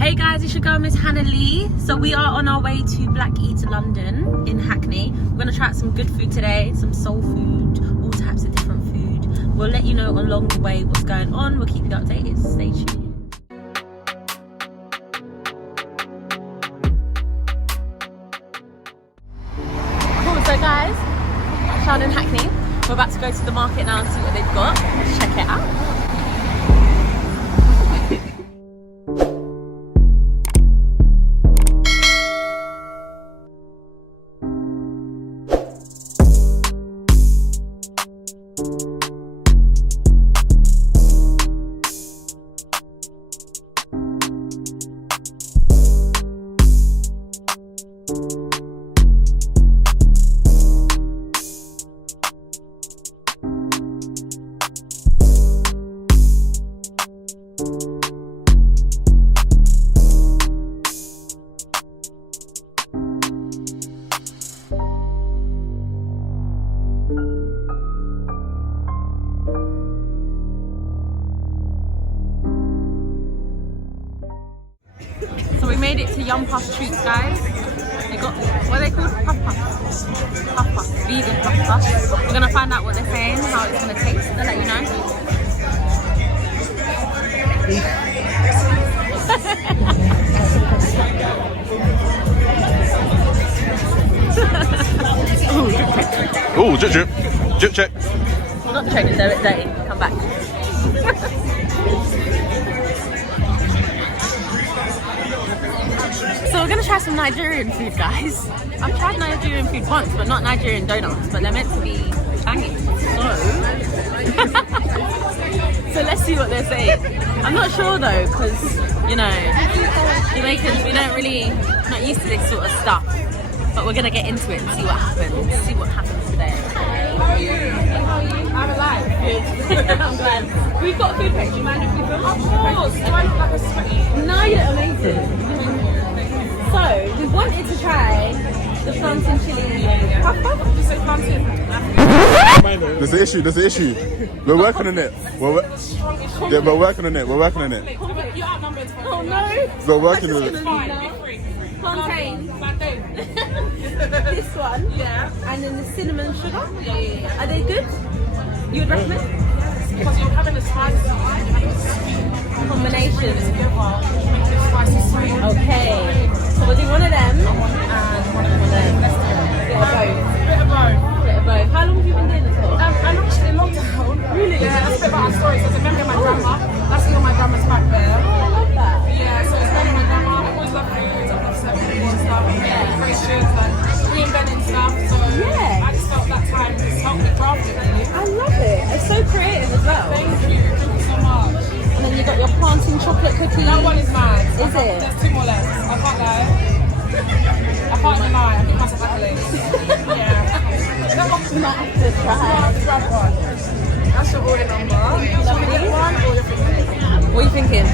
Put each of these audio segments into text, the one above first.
Hey guys, it's your girl Miss Hannah Lee. So we are on our way to Black Eater London in Hackney. We're gonna try out some good food today, some soul food, all types of different food. We'll let you know along the way what's going on. We'll keep you updated. Stay tuned. Cool, so guys, found in Hackney. We're about to go to the market now and see what they've got. Let's check it out. So we made it to Yum Puff Treats, guys. They got, what are they called? Puff Puffs. Puff Puffs. Vegan Puff Puffs. We're gonna find out what they're saying, how it's gonna taste. They'll let you know. Oh, drip drip. Drip check. Well, not check, it's a bit dirty. Come back. So we're gonna try some Nigerian food, guys. I've tried Nigerian food once, but not Nigerian donuts, but they're meant to be banging. So let's see what they're saying. I'm not sure though, because you know, Jamaicans, we don't really, not used to this sort of stuff. But we're gonna get into it and see what happens. See what happens today. How are you? I'm alive. Good. I'm glad. We've got a food page. Do you mind if we film? Of course. Do I look like a sweaty? No, you look amazing. So we wanted to try the plantain chili. How far did you say plantain? There's an issue. There's an issue. We're working on it. We're working on it. We're working on it. You're outnumbered. Oh no. We're working on it. Plantain. This one. Yeah. And then the cinnamon sugar. Yeah. Are they good? You would recommend? Yes. Because you're having the spices combination. Okay. So we'll do one of them and one of them. Bit of both. How long have you been doing this for? I'm actually locked down. Really? Yeah, that's a bit about our story. So it's a memory of my grandma. That's all my grandma's back there. Oh, I love that. Yeah, so it's memory of my grandma. I always love food. I love serving people and stuff. Yeah, creations, like reinventing stuff. So yeah, I just felt that time just helped me craft it really. I love it. It's so creative as well. Thank you. Thank you so much. And then you got your plantain chocolate cookie. That one is mine. Is it? There's two more left. I can't lie. I can't lie. I give myself accolades. Yeah. That one's not to try. Grab one. That's your order number. You want me to get one or you're thinking? What are you thinking?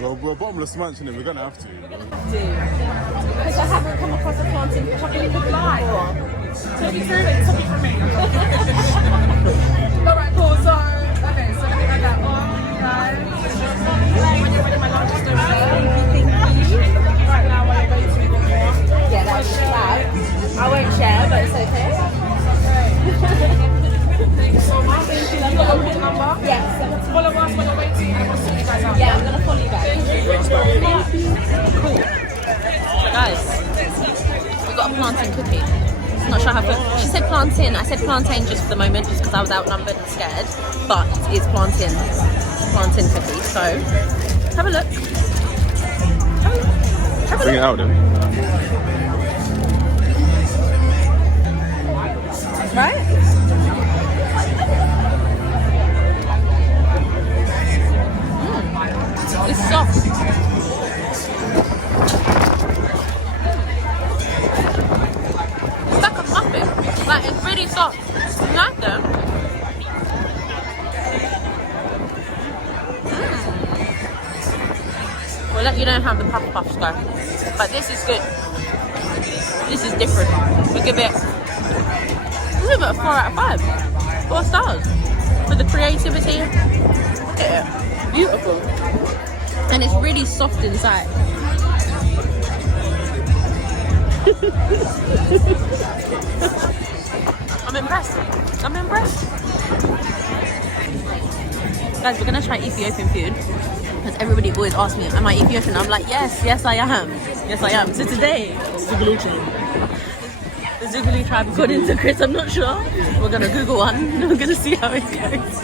Well, we're bottomless munching it. We're gonna have to. Because I haven't come across a plantain chocolate cookie before. Take you through it, take you from me. Alright, cool. So, okay, so let me add that on, guys. When you're ready, my lunch is over there. Right now, while you're waiting to get more. Yeah, that's right. I won't share, but it's okay. Thank you so much. Thank you. You've got a call number? Yes. Follow us when you're waiting, and we'll sort you guys out. Yeah, I'm going to follow you back. Thank you. Cool. So guys, we got a plantain cookie. Not sure how to. She said plantain. I said plantain just for the moment, just because I was outnumbered and scared. But it's plantain. Plantain cookie. So have a look. Have a Bring it look. out then. Right? It's soft. It's like a muffin. Like it's really soft. You like them? We'll let you know how the Puff Puffs go. But this is good. This is different. We'll give it a 4 out of 5. 4 stars. For the creativity. Look at it. Beautiful. And it's really soft inside. I'm impressed. I'm impressed. Guys, we're gonna try Ethiopian food because everybody always asks me, am I Ethiopian? I'm like, yes, yes I am. Yes I am. So today, the Zougalou tribe, according to Chris, I'm not sure. We're gonna Google one and we're gonna see how it goes.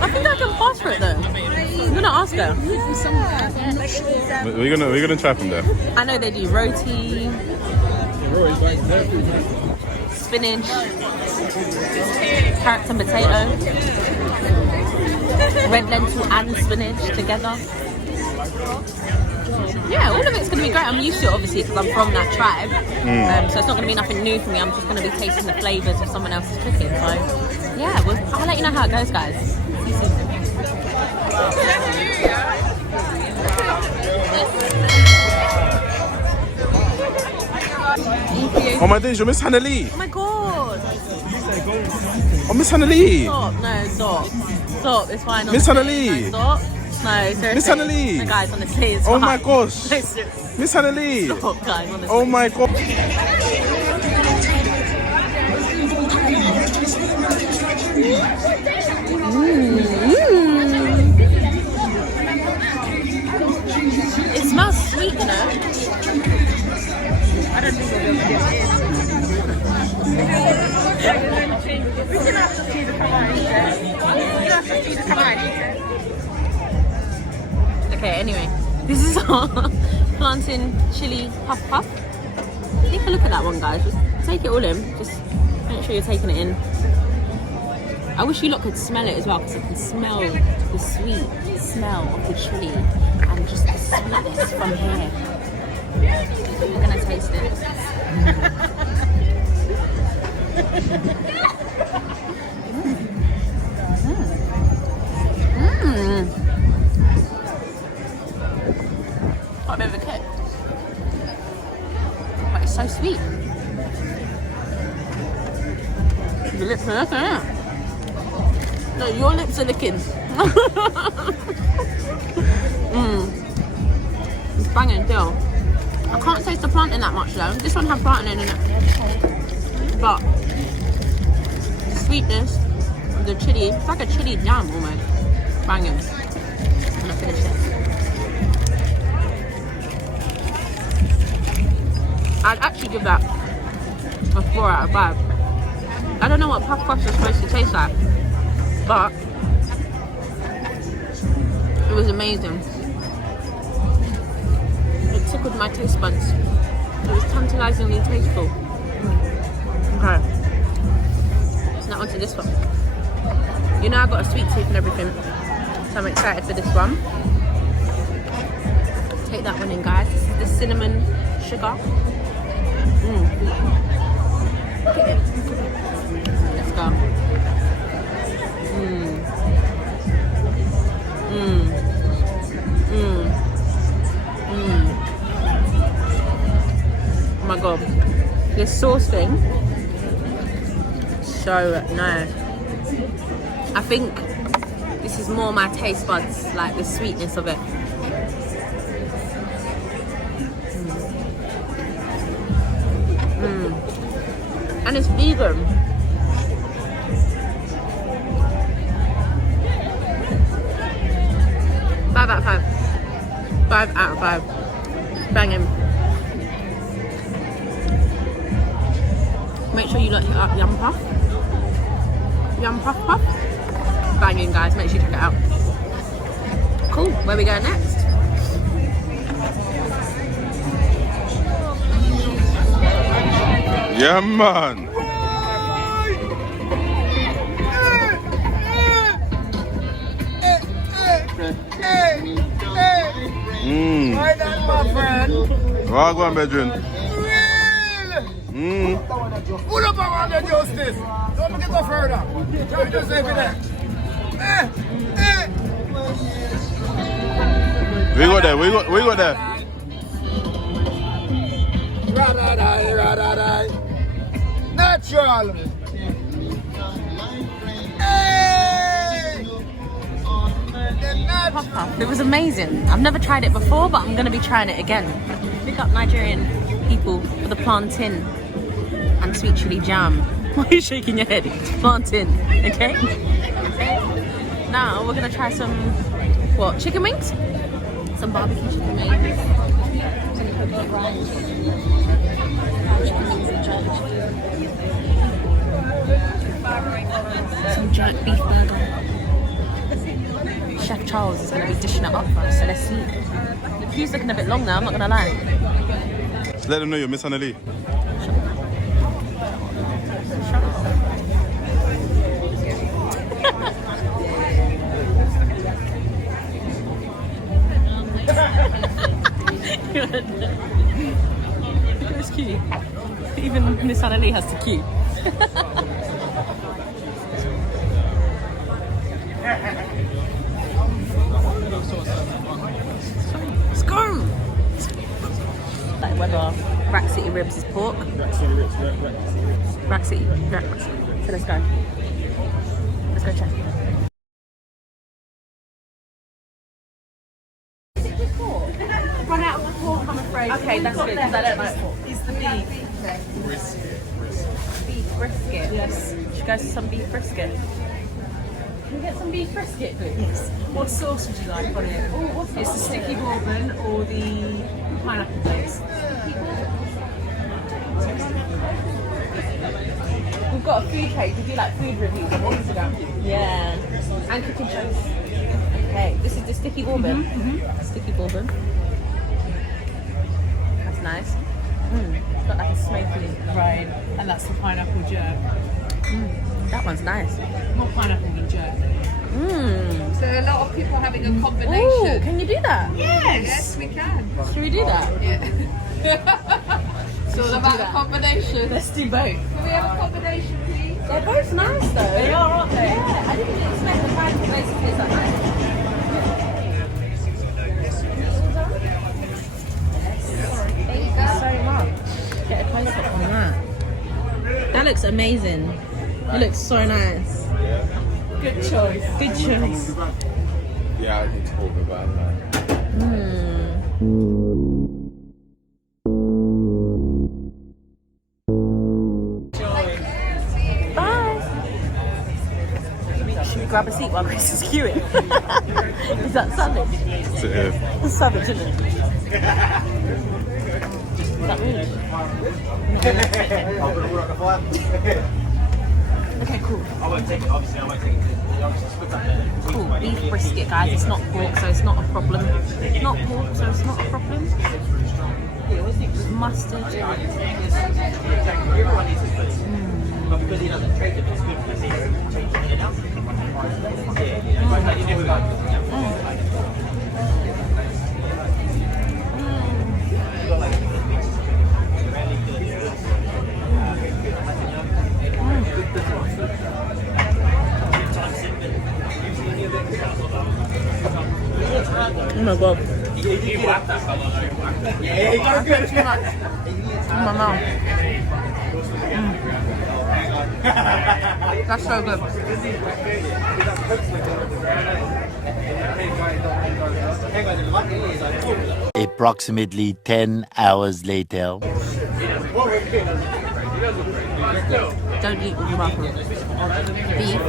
I think I can pass for it though. I'm gonna ask her. We're gonna try from there. I know they do roti, spinach, carrots and potato, red lentil and spinach together. Yeah, all of it's going to be great. I'm used to it obviously because I'm from that tribe. So it's not going to be nothing new for me. I'm just going to be tasting the flavours of someone else's cooking. So yeah, I'll let you know how it goes, guys. See you soon. Oh my days, you're Miss Hannah Lee. Oh my god. Oh, Miss Hannah Lee. Stop, no, stop. Stop, it's fine. Miss Hannah Lee. No, stop. No, seriously. Miss Hannah Lee. No, guys, honestly, it's Oh fine. my gosh. No, seriously. Miss Hannah Lee. Stop, guys, honestly. Oh my god. It smells sweet, you know. I don't think we'll be able to get it in. Okay, anyway, this is our plantain chili puff puff. Take a look at that one, guys. Just take it all in. Just make sure you're taking it in. I wish you lot could smell it as well, because I can smell the sweet smell of the chili and just the sweetness from here. We're gonna taste it. Quite a bit of a kick, but it's so sweet. Your lips are licking, isn't it? No, your lips are licking. It's banging still. I can't taste the plantain that much though. This one has plantain in it. But the sweetness of the chili, it's like a chili jam almost. Banging. I'm gonna finish it. I'd actually give that a 4 out of 5. I don't know what puff puffs are supposed to taste like, but it was amazing. It tickled my taste buds. It was tantalizingly tasteful. Okay. Now onto this one. You know I've got a sweet tooth and everything, so I'm excited for this one. Take that one in, guys. This is the cinnamon sugar. Let's go. Oh my god, this sauce thing, so nice. I think this is more my taste buds, like the sweetness of it. And it's vegan. Five out of 5. 5 out of 5. Banging. Make sure you look hit up Yum Puff. Yum Puff Puff. Banging, guys. Make sure you check it out. Cool. Where we go next? Yeah, man. Right on, my friend. Well, go on, bedroom. Pull up around the justice. Don't make it go further. Try to save it there. We got there. We got there. Ra-da-da-da-da-da. Natural. Hey! The natural. Puff Puff. It was amazing. I've never tried it before, but I'm going to be trying it again. Pick up Nigerian people for the plantain and sweet chili jam. Why are you shaking your head? It's plantain, okay? Now we're gonna try some, what, chicken wings? Some barbecue chicken wings. Some coconut rice. Chicken wings and jerk chicken. Some jerk beef burger. Chef Charles is gonna be dishing it up for us, so let's see. The queue's looking a bit long now, I'm not gonna lie. Just let them know you're Miss Anna Lee. Look at this queue. Even Miss Anna Lee has to queue. Let's go! Like whether Rack City Ribs is pork. Rack City. So let's go. Let's go check. Run out of the pork, I'm afraid. Okay, that's good because I don't like pork. It's the beef. Beef brisket. Yes. Should go to some beef brisket. Can we get some beef brisket, please? Yes. What sauce would you like on it? It's the sticky bourbon or the pineapple glaze. We've got a food page. We do like food reviews on Instagram. Yeah. And cooking shows. Okay. This is the sticky bourbon. Sticky bourbon. That's nice. It's got like a smoky. Right. And that's the pineapple jerk. That one's nice. Not pineapple and jerk. So a lot of people having a Ooh, combination. can you do that? Yes, we can. Should we do that? Yeah. It's all about a combination. Let's do both. Can we have a combination, please? They're both nice though. They are, aren't they? Yeah, I didn't expect the pineapple basically is that nice. Thank you so much. Get a close up on that. That looks amazing. It looks so nice. Good choice. Good choice. Yeah, I can talk about that. Bye. Should we grab a seat while Chris is queuing? Is that savage? Sit here. It's savage, isn't it? Is that rude? Okay, cool. Cool, beef brisket, guys. It's not pork, so it's not a problem. It's not pork, so it's not a problem. Mustard. Oh my god. In my mouth. That's so good. Approximately 10 hours later. Don't eat with your mouth. Beef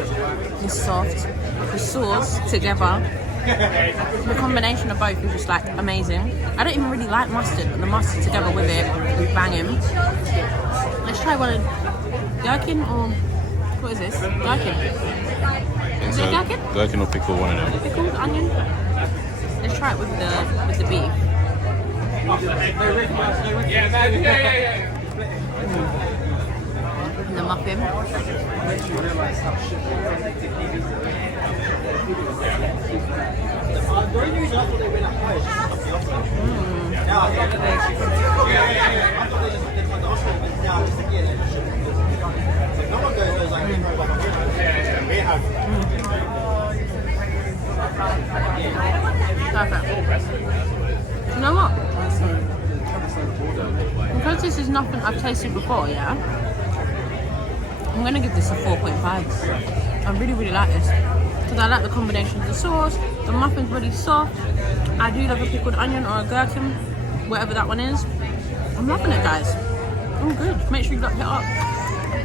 is soft. The sauce together. The combination of both is just like amazing. I don't even really like mustard, but the mustard together with it is banging. Let's try one of gherkin or what is this? Gherkin. Is it gherkin? Gherkin or pickle, one of them. Pickled onion. Let's try it with the beef. And the muffin. Perfect. You know what? Because this is nothing I've tasted before, yeah? I'm gonna give this a 4.5. I really, really like this. Because I like the combination of the sauce, the muffin's really soft. I do love a pickled onion or a gherkin, whatever that one is. I'm loving it, guys. Oh, good. Make sure you look it up.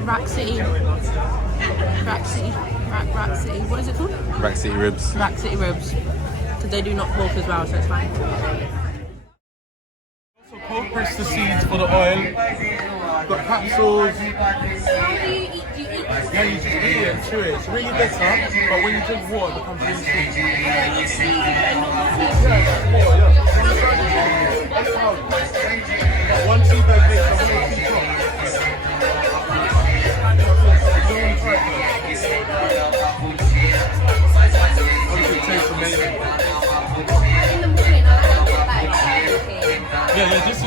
Rack City. Rack City. Rack City. What is it called? Rack City ribs. Rack City ribs. Because they do not pork as well, so it's fine. So cold press the seeds for the oil. Got capsules. Do you eat? Yeah, you just eat it and chew it. It's really bitter, but when you drink water, it becomes really sweet. One tea bag makes a whole tea cup. Honestly, it tastes amazing. Yeah, this is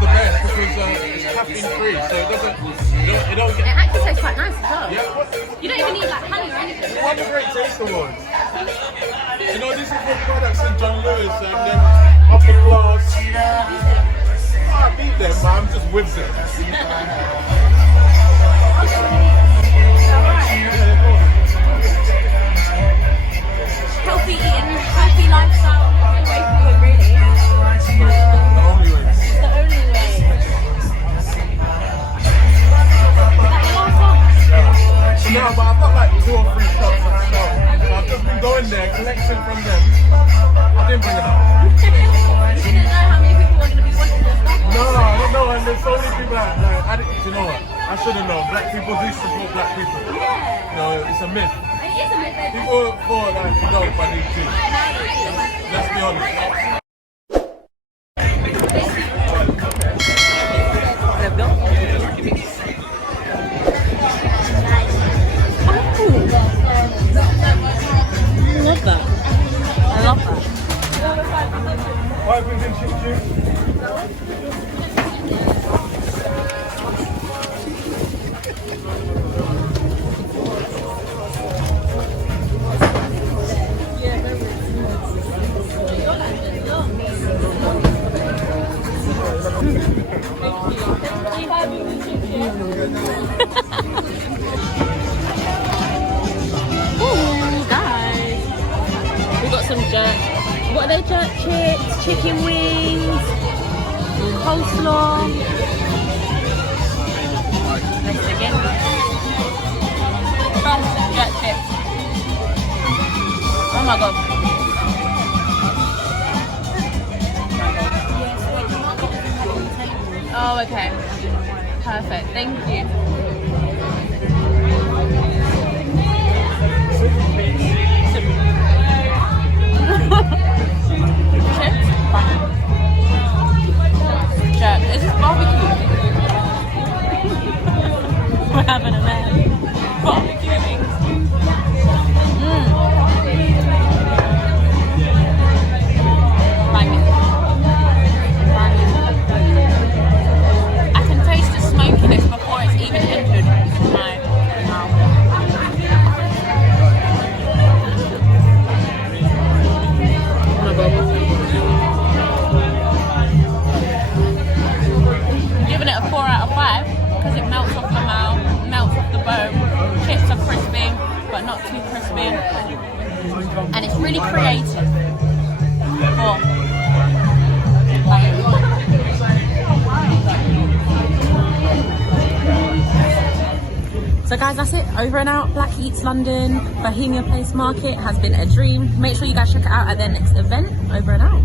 the best because it's caffeine free, so it don't get. It actually tastes quite nice as well. Yeah, You don't even need like honey or anything. what a great taste awards. You know, this is for products in John Lewis and then upper class. I beat them, but I'm just with them. Healthy eating, healthy lifestyle. Way forward, really. The only way. It's the only way. No, but I've got like 2 or 3 shops at the shop. So I've just been going there, collecting from them. I didn't bring it out. You didn't know how many people were going to be watching this stuff. No, I don't know, and there's so many people that, you know what? I should have known. Black people do support black people. Yeah. No, it's a myth. It is a myth. People thought that you don't, but they do. Let's be honest. Let's go. I love that. I love that. Ooh, guys. We got some jerk. What are they? Jerk chips, chicken wings, coleslaw. Let's begin. First, jerk chips. Oh my god. Oh, okay. Perfect. Thank you. Chips. Jerk. Is this barbecue? We're having a man. Barbecue wings. Banging. I can taste the smokiness before it's even entered my mouth. Oh my god. I'm giving it a 4 out of 5 because it melts off the mouth, melts off the bone. Chips are crispy, but not too crispy. And it's really creative. Oh. So guys, that's it. Over and out. Black Eats London, Bohemia Place Market has been a dream. Make sure you guys check it out at their next event. Over and out.